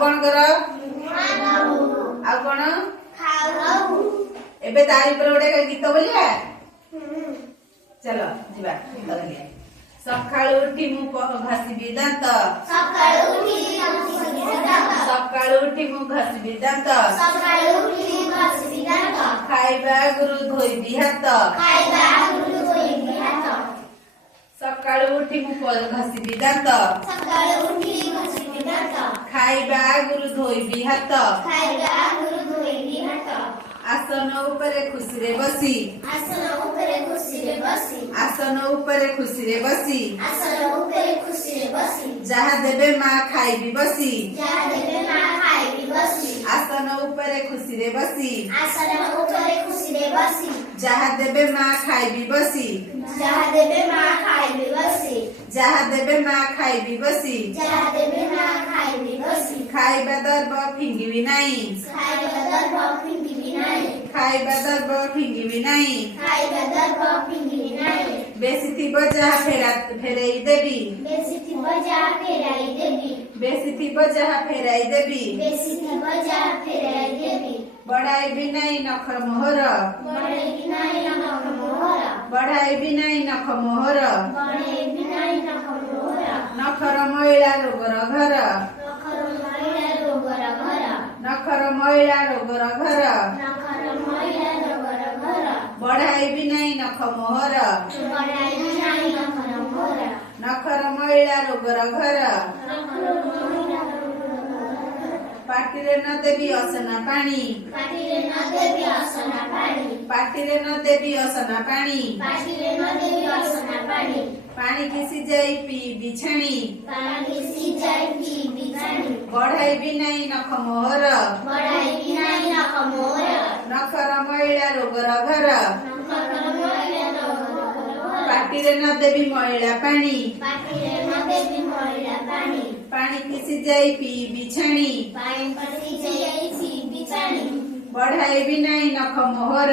कौन कर कौन एबे तारी पर गोटे गीत बोलिया चलो जीवा गीत बोलिया सकाळू उठी मु घासिबी दांत सकाळू उठी मु घासिबी दांत खाइबा गुरु धोइबी हात सकाळू उठी मु घासिबी दांत खाइबा गुरु धोइबी हात आसन उपरे खुशी रे बसी आसन उपरे खुशी रे बसी जहा देबे माँ खाइबी बसी आसन उपरे खुशी रे बसी जहा देबे माँ खाइबी बसी जहा देबे माँ खाइबी बसी खाइबा दर्ब फिंगिबी नाही खाइबा दर्ब फिंगिबी नाही बेसी थिब जहा फेराई देबी बेसी थिब जहा फेराई देबी बढ़ाई भी नहीं नख मोहर बढ़ाई भी नहीं नख मोहर नखर महिला रोगर घर नखर महिला रोगर घर बढ़ाई भी नहीं नख मोहर नखर महिला रोगर घर पाटिरे न देवी असना पानी पाटिरे न देवी असना पानी पानी किसी जाई पी बिछाणी बढ़ाई भी नहीं नख मोहर नखर महिला रोगर घर पाटिरे न देवी महिला पानी पानी किसी जाई पी बिछाणी बढ़ाई भी नहीं नख मोहर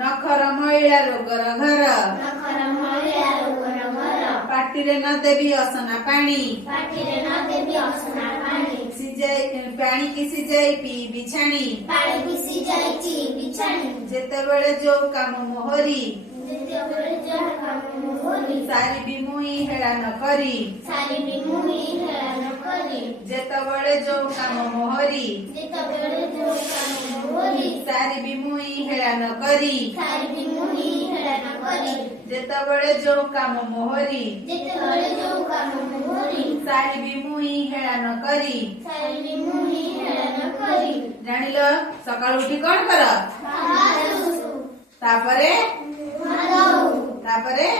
नखर महिला रोगर घर पाटिरे न देवी असना पानी पानी किसी जाई पी बिछाणी जेतेबेले जो काम मोहरी सारी भी मुई हेड़ा न करी जेतेबेले जो काम मोहरी सारी भी मुई हेड़ा न करी जेतेबेले जो काम मोहरी सारी भी मुई हेड़ा न करी जानिल सकाळ उठी कौन कर तापरे